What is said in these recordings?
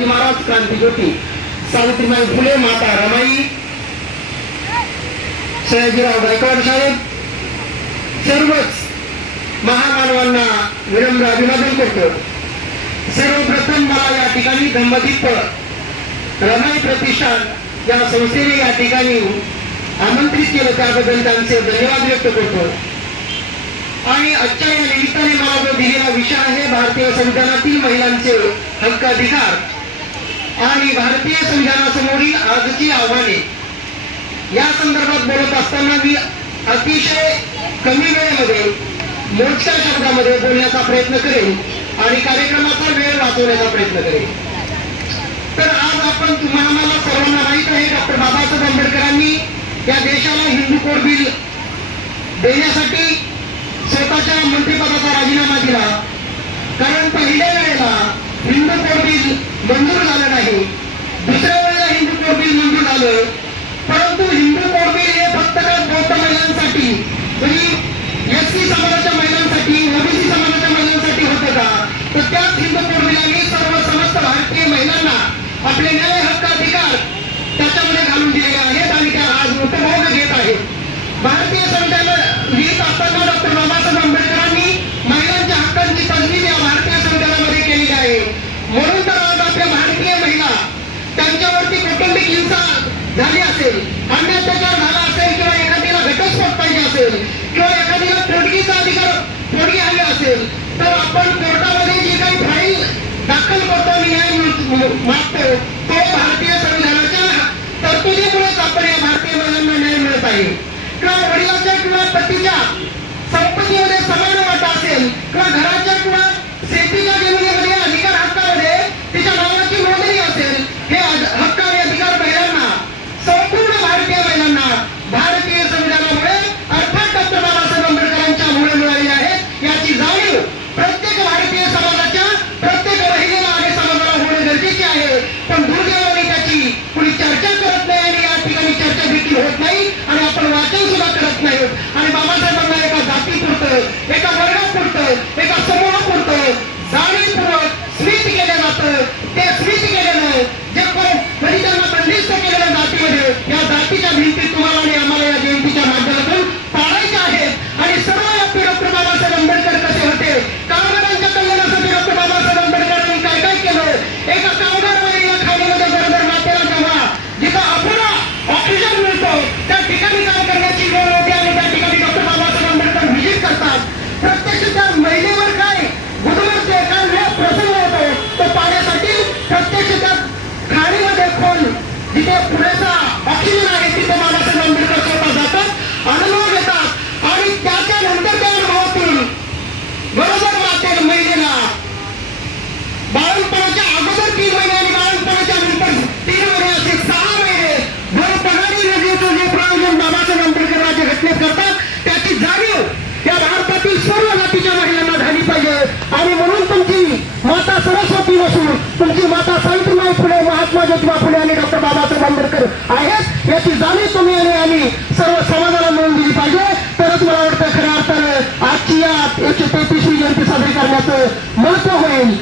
शिवाजी महाराज, क्रांतिज्योती सावित्रीबाई फुले, माता रमाई, सयाजीराव गायकवाड साहेब, सर्वच महामानवांना विनम्र अभिवादन करतो. सर्वप्रथम मला या ठिकाणी धम्मदीप रमाई प्रतिष्ठान या संस्थेने या ठिकाणी आमंत्रित केलं त्याबद्दल त्यांचे धन्यवाद व्यक्त करतो. आणि आजच्या या निमित्ताने मला जो दिलेला विषय आहे भारतीय संविधानातील महिलांचे हक्क अधिकार आणि भारतीय संविधानासमोरील आजची आव्हाने या संदर्भात बोलत असताना मी अतिशय कमी वेळेमध्ये मोजक्या शब्दामध्ये बोलण्याचा प्रयत्न करेन आणि कार्यक्रमाचा वेळ वाचवण्याचा प्रयत्न करेन. तर आज आपण आम्हाला सर्वांना माहित आहे डॉक्टर बाबासाहेब आंबेडकरांनी या देशाला हिंदू कोड बिल देण्यासाठी स्वतःच्या मंत्रिपदाचा राजीनामा दिला. कारण पहिल्या वेळेला हिंदू कोड बिल मंजूर झालं नाही, दुसऱ्या वेळेला हिंदू कोड बिल मंजूर झालं. परंतु हिंदू कोड बिल हे फक्त बौद्ध महिलांसाठी म्हणजे एससी समाजाच्या महिलांसाठी, ओबीसी समाजाच्या महिलांसाठी होतं का? तर त्याच हिंदू कोड बिलांनी सर्व समस्त भारतीय महिलांना आपले न्याय हक्क अधिकार त्याच्यामध्ये घालून दिलेले आहेत आणि त्या आज उपभोग घेत आहेत. भारतीय संविधान लिहित असताना डॉक्टर बाबासाहेब आंबेडकरांनी महिलांच्या हक्कांची तजवीज या भारतीय संविधानामध्ये केलेली आहे. म्हणून तर आज आपल्या भारतीय महिला त्यांच्यावरती कौटुंबिक हिंसा झाली असेल, अन्य अत्याचार झाला असेल किंवा एखाद्याला घटस्फोट पाहिजे असेल किंवा एखाद्याला पोटगीचा अधिकार पोटगी हवी असेल तर आपण कोर्टामध्ये जी काही फाईल दाखल करतो, न्याय मागतो, तो भारतीय संविधानाच्या तरतुदीमुळेच आपण या भारतीय महिलांना न्याय मिळत आहे. किंवा वडिलांच्या किंवा पतीच्या संपत्तीमध्ये समान वाटा असेल किंवा घराच्या किंवा शेतीच्या जमिनीमध्ये अधिकार हक्कामध्ये तिच्या नावाची नोंदणी असेल, हे हक्क आणि अधिकार महिलांना, संपूर्ण भारतीय महिलांना भारतीय संविधानामुळे अर्थात डॉक्टर बाबासाहेब आंबेडकरांच्या मुळे मिळालेली आहे. याची जाणीव प्रत्येक भारतीय समाजाच्या प्रत्येक महिलेला आणि समाजाला होणे गरजेचे आहे. पण दुर्दैवाने त्याची कुणी चर्चा करत नाही आणि या ठिकाणी चर्चा देखील होत नाही आणि आपण वाचन सुद्धा करत नाही. आणि बाबासाहेबांना एका जातीपुरतं, एका वर्गापुरतं, एका समूहापुरतं जाणीवपूर्वक स्मित केलं जातं. ते स्मित केलेलं जे कोण म्हणजे त्यांना बंदिस्त केलेल्या जातीमध्ये या जातीच्या भिंती तुम्हाला आणि आम्हाला या जयंतीच्या माध्यमातून पाडायच्या आहेत. आणि सर्व डॉक्टर बाबासाहेब आंबेडकर कसे होते, कामगारांच्या कल्याणासाठी डॉक्टर बाबासाहेब आंबेडकरांनी काय काय केलं. एका कामगार महिलेला खाण्यामध्ये बरोबर नातेला जेव्हा जिथं अपुरा ऑक्सिजन मिळतो त्या ठिकाणी काम करण्याची वेळ होती आणि त्या ठिकाणी डॉक्टर बाबासाहेब आंबेडकर व्हिजिट करतात. प्रत्यक्ष त्या महिलेवर काय गुदमरते काय प्रसंग होतो तो पाहण्यासाठी प्रत्यक्ष त्या खाणीमध्ये खोल जिथे पुरेसा ऑक्सिजन आहे तिथे बाबासाहेब आंबेडकर स्वतः जातात, अनुभव घेतात आणि त्याच्यानंतर त्या अनुभवातून बरोबर मातेला महिलेला बाळंतपणाच्या अगोदर 3 महिने आणि बाळंतपणाच्या नंतर 3 महिने असे 6 महिने घर पगारी योजनेचं जे प्रयोजन बाबासाहेब आंबेडकर राज्य घटनेत करतात त्याची जाणीव या भारतातील सर्व जातीच्या महिलांना झाली पाहिजे. आणि म्हणून तुमची माता सरस्वती नसून तुमची माता सावित्रीबाई फुले, महात्मा ज्योतिबा फुले आणि डॉक्टर बाबासाहेब आंबेडकर आहेत याची जाणीव तुम्ही आणि आम्ही सर्व समाजाला मिळून दिली पाहिजे. तरच मला वाटतं खऱ्या अर्थानं आजची या 133वी जयंती साजरी करण्याचं महत्व होईल.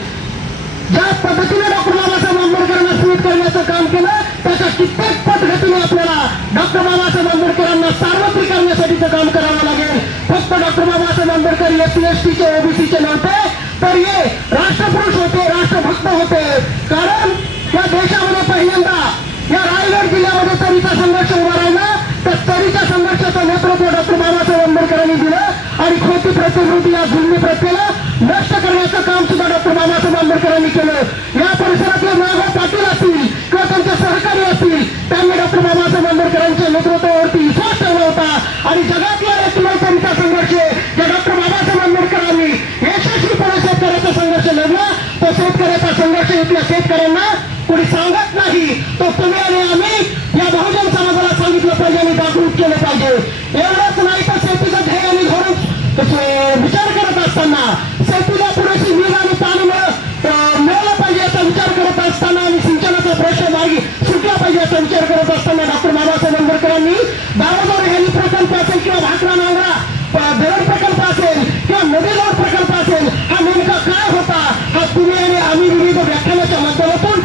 ज्या पद्धतीने डॉक्टर बाबासाहेब आंबेडकरांना स्मित करण्याचं काम केलं त्याच्या कित्येक पद्धतीने आपल्याला डॉक्टर बाबासाहेब आंबेडकरांना सार्वत्रिक करण्यासाठीचं काम करावं लागेल. फक्त डॉक्टर बाबासाहेब आंबेडकर एससी एसटीचे ओबीसीचे नव्हते तर हे राष्ट्रपुरुष होते, राष्ट्रभक्त होते. कारण या देशामध्ये पहिल्यांदा या रायगड जिल्ह्यामध्ये तरीचा संघर्ष उभा राहिला. तर तरीच्या संघर्षाचं नेतृत्व डॉक्टर बाबासाहेब आंबेडकरांनी दिलं आणि खोटी प्रतिकृती या जुलमी प्रत्येला नष्ट करण्याचं काम सुद्धा डॉक्टर बाबासाहेब आंबेडकरांनी केलं. या परिसरातले नागो पाटील असतील किंवा त्यांचे सहकारी असतील त्यांनी डॉक्टर बाबासाहेब आंबेडकरांच्या नेतृत्वावरती विश्वास ठेवला होता आणि जगातला एकमेव तरीचा संघर्ष ज्या डॉक्टर बाबासाहेब आंबेडकरांनी यशस्वीपणे शेतकऱ्याचा संघर्ष लढला तो शेतकऱ्याचा संघर्ष इथल्या शेतकऱ्यांना कोणी सांगत नाही. तो तुम्ही आणि आम्ही या बहुजन समाजाला सांगितलं पाहिजे आणि जागृत केलं पाहिजे. एवढंच नाही तर शेतीचं ध्येय आणि धोरण विचार करत असताना शेतीला पुरेशी वीज आणि पाणी मिळालं पाहिजे याचा विचार करत असताना आणि सिंचनाचा प्रश्न मार्गी सुटला पाहिजे याचा विचार करत असताना डॉक्टर बाबासाहेब आंबेडकरांनी दारोदार हेली प्रकल्प असेल किंवा भाकरा नांगरा धरण प्रकल्प असेल किंवा नदीजोड प्रकल्प असेल हा नेमका काय होता हा तुम्ही आणि आम्ही विविध व्याख्यानाच्या माध्यमातून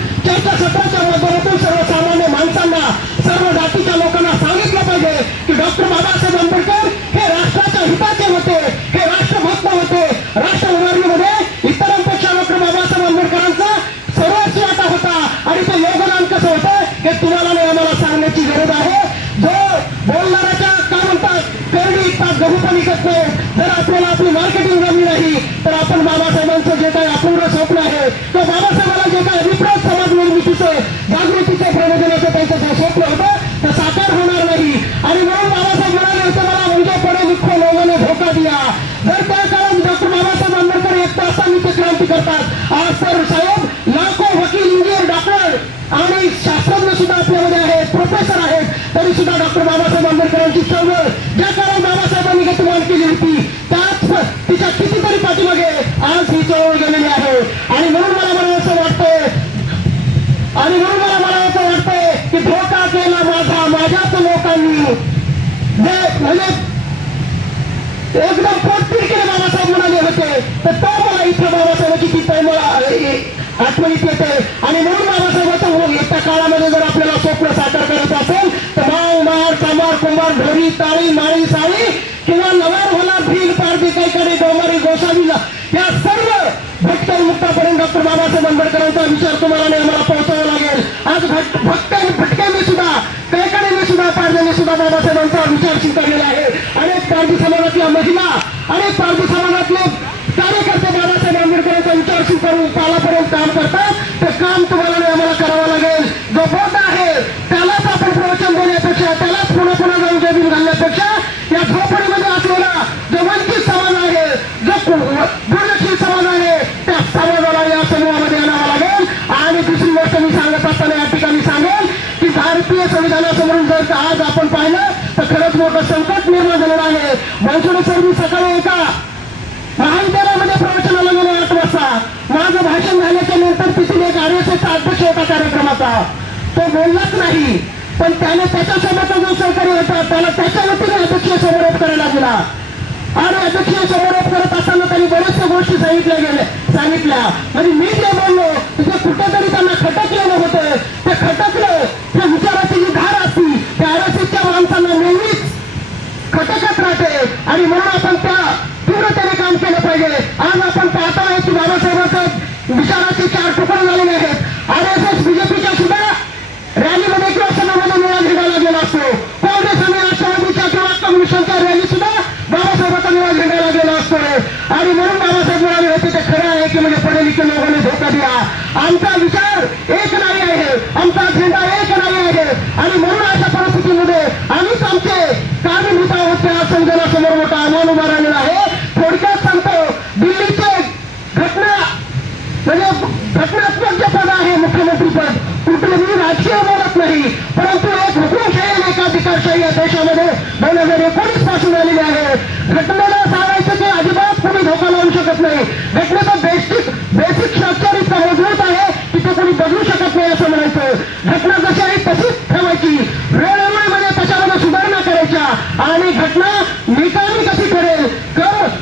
हे तुम्हाला नाही आम्हाला सांगण्याची गरज आहे. जो बोलणाऱ्याच्या काय म्हणतात पेरणी इतकाच गहू पण विकत नाही. जर आपल्याला आपली मार्केटिंग जमली नाही तर आपण बाबासाहेबांचं जे काही अपूर्ण स्वप्न आहे तर बाबासाहेबांना जे काही अभिप्राय समाज निर्मितीचं जागृतीचं प्रबोधनाचं त्यांचं जे स्वप्न होतं ते साकार होणार नाही. आणि म्हणून बाबासाहेब म्हणाले होते मला मुझे पडे लिखो लोगों ने धोका दिया. जर त्या काळात डॉक्टर बाबासाहेब आंबेडकर एक तासांनी ते क्रांती करतात. आज तर साहेब लाखो वकील इंजिनियर डॉक्टर आणि शास्त्रज्ञ सुद्धा आपल्यामध्ये आहेत, प्रोफेसर आहेत, तरी सुद्धा डॉक्टर बाबासाहेब आंबेडकरांची चळवळ ज्या काळात बाबासाहेबांनी गतिमान केली होती त्याच तिच्या कितीतरी पाठीमागे आज ही चळवळ गेलेली आहे. आणि म्हणून मला म्हणायचं वाटतंय की धोका केला माझ्याच लोकांनी जे म्हणजे एकदम पोटपीट केले बाबासाहेब म्हणाले होते. तर तो मला इथं बाबासाहेबांची ती मला आठवणीत येते. आणि म्हणून बाबासाहेबांचं येत्या काळामध्ये जर आपल्याला स्वप्न साकार करायचं असेल तर माव मार कामार कुंभार ढोरी ताळी माळी साळी किंवा नवर होला भील पारदी काहीकडे डोंगरी गोसावीला या सर्व भटकन मुक्तापर्यंत डॉक्टर बाबासाहेब आंबेडकरांचा विचार तुम्हाला आणि आम्हाला पोहोचावा लागेल. आज भटक्यांनी सुद्धा कैकाडीने सुद्धा पारध्याने सुद्धा बाबासाहेबांचा विचार स्वीकारलेला आहे. अनेक पारधी समाजातल्या महिला अनेक पारधी समाजातले कार्यकर्ते बाबासाहेब आंबेडकरांचा विचार स्वीकारून कालापर्यंत काम करतात. ते काम तुम्हाला आणि आम्हाला करावं लागेल. जो बोध आहे त्यालाच आपण प्रवचन देण्यापेक्षा त्यालाच पुन्हा पुन्हा जाऊन जमीन घालण्यापेक्षा या झोपडीमध्ये असलेला जो वंचित समाज आहे जो दुर्लक्षित समाज आहे त्या समाजाला या समूहामध्ये आणावं लागेल. आणि दुसरी गोष्ट मी सांगत असताना या ठिकाणी सांगेल की भारतीय संविधानासमोरून जर आज आपण पाहिलं तर खरंच मोठं संकट निर्माण झालेलं आहे. मनसुडे सर मी सकाळी एका महाविद्यालयामध्ये प्रवचनाला गेलो 8 वाजता. माझं भाषण झाल्याच्या नंतर तिथून एक RSSचा अध्यक्ष होता कार्यक्रमाचा. तो बोललाच नाही पण त्याने त्याच्यासोबतचा जो सहकारी होता त्याला त्याच्या वतीने अध्यक्षीय समारोप करायला गेला. आणि अध्यक्षीय समारोप करत असताना त्यांनी बऱ्याचशा गोष्टी सांगितल्या. म्हणजे मी जे बोललो तिथे कुठेतरी त्यांना खटकलेलं होतं. ते खटकलं त्या विचाराची जी धार असती त्या RSSच्या माणसांना नेहमीच खटकत राहते. आणि म्हणून आपण त्या तीव्रतेने काम केलं पाहिजे. आज आपण पाहतोय की बाबासाहेबांच्या विचाराचे 4 तुकडे झालेले आहेत. RSS बीजेपीच्या सुद्धा रॅलीमध्ये किंवा सणामध्ये निळा झेंडा लागलेला असतो. काँग्रेस आणि राष्ट्रवादीच्या किंवा कम्युनिस्टच्या रॅली सुद्धा बाबासाहेबांचा निळा झेंडा लागलेला असतो. आणि म्हणून बाबासाहेब म्हणाले होते ते खरं आहे की म्हणजे पढे लिखे लोकांनी धोका दिला. आमचा विचार एक नाही आहे, आमचा झेंडा एक नाही आहे. आणि म्हणून अशा परिस्थितीमध्ये आम्हीच आमचे कारणीभूत आहोत त्या संविधानासमोर मोठा आव्हान उभा राहिलेला आहे. थोडक्यात सांगतो दिल्लीचे घटनात्मक जे पद आहे मुख्यमंत्री पद कुठलेही राजकीय बोलत नाही परंतु एक हुकुमशाही आणि एकाधिकारशाही या देशामध्ये 2019 पासून आलेली आहे. घटनेला सांगायचं की अजिबात कोणी धोका लावू शकत नाही. घटनेचं बेसिक स्ट्रक्चर इतकं मजबूत आहे की ते कोणी बदलू शकत नाही असं म्हणायचं. घटना जशी आहे तशीच ठेवायची, वेळोवेळी म्हणजे त्याच्यामध्ये सुधारणा करायच्या आणि घटना निकामी कशी करेल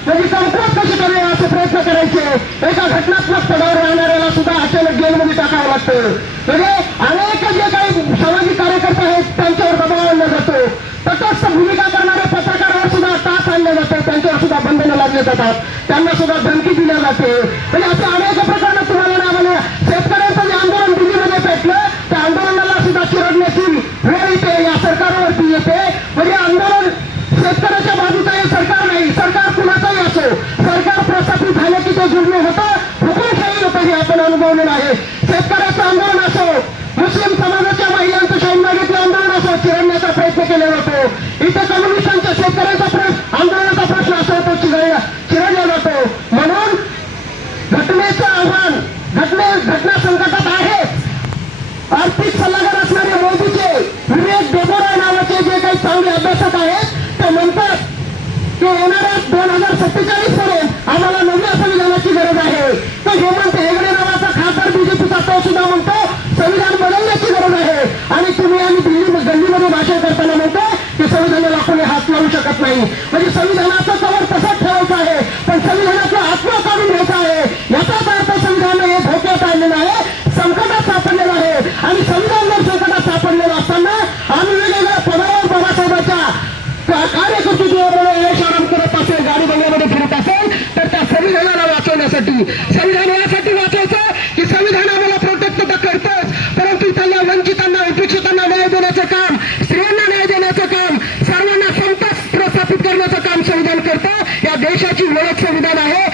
म्हणजे कमकुवत कशी करेल असे प्रयत्न करायचे. एका घटनात्मक पदावर राहणाऱ्याला सुद्धा अचानक जेलमध्ये टाकावं लागतं. म्हणजे अनेक जे काही सामाजिक कार्यकर्ते आहेत त्यांच्यावर दबाव आणला जातो. तटस्थ भूमिका करणाऱ्या पत्रकारावर सुद्धा टाच आणलं जातं, त्यांच्यावर सुद्धा बंधनं लादली जातात, त्यांना सुद्धा धमकी दिल्या जाते. म्हणजे असे अनेक प्रकरणं तुम्हाला आम्हाला शेतकऱ्यांचं जे आंदोलन दिल्लीमध्ये पेटलं त्या आंदोलनाला सुद्धा चिरडण्याची वेळ येते या सरकारवरती येते. म्हणजे आंदोलन शेतकऱ्याच्या बाजूचं हे सरकार नाही, सरकार कुणाचंही असो, सरकार प्रस्थापित झालं की ते जुळणे होतं, हुकुमशाही होतं हे आपण अनुभवलेलं आहे. शेतकऱ्याचं आंदोलन असो, मुस्लिम समाजाच्या महिलांचं शाहीनबागेतलं आंदोलन असो, चिरडण्याचा प्रयत्न केला जातो. इथे कम्युनिस्टांच्या शेतकऱ्यांचा आंदोलनाचा प्रश्न असो तो चिरडला जातो. म्हणून घटनेचं आव्हान घटना संकटात आहे. आर्थिक सल्लागार असणारे मोदीचे विवेक देबोरा नावाचे जे काही चांगले अभ्यासक आहेत ते म्हणतात की येणाऱ्या 2047 पर्यंत आम्हाला नव्या संविधानाची गरज आहे. तर हेमंत हेगडे नावाचा खासदार बीजेपीचा तो सुद्धा म्हणतो संविधान बदलण्याची गरज आहे. आणि तुम्ही आम्ही गल्लीमध्ये भाषण करताना म्हणतो की संविधानाला कोणी हात लावू शकत नाही. म्हणजे संविधानाचं कवर तसंच ठेवायचं आहे पण संविधानाचा आत्मा काढून घ्यायचा आहे. याचाच अर्थ संविधान हे धोक्यात आणलेलं आहे, संकटात सापडलेलं आहे. आणि संविधान जर संकटात सापडलेलं असताना आम्ही वेगवेगळ्या पदावर बाबासाहेबांच्या कार्यकर्तृत्वामुळे यश आराम करत असेल, गाडी बंगल्यामध्ये फिरत असेल तर त्या संविधानाला वाचवण्यासाठी संविधान यासाठी वाचवायचं की संविधान आम्हाला प्रोटेक्ट तर करतोच परंतु त्यांना वंचितांना उपेक्षित महत्वाची ओळख संविधान आहे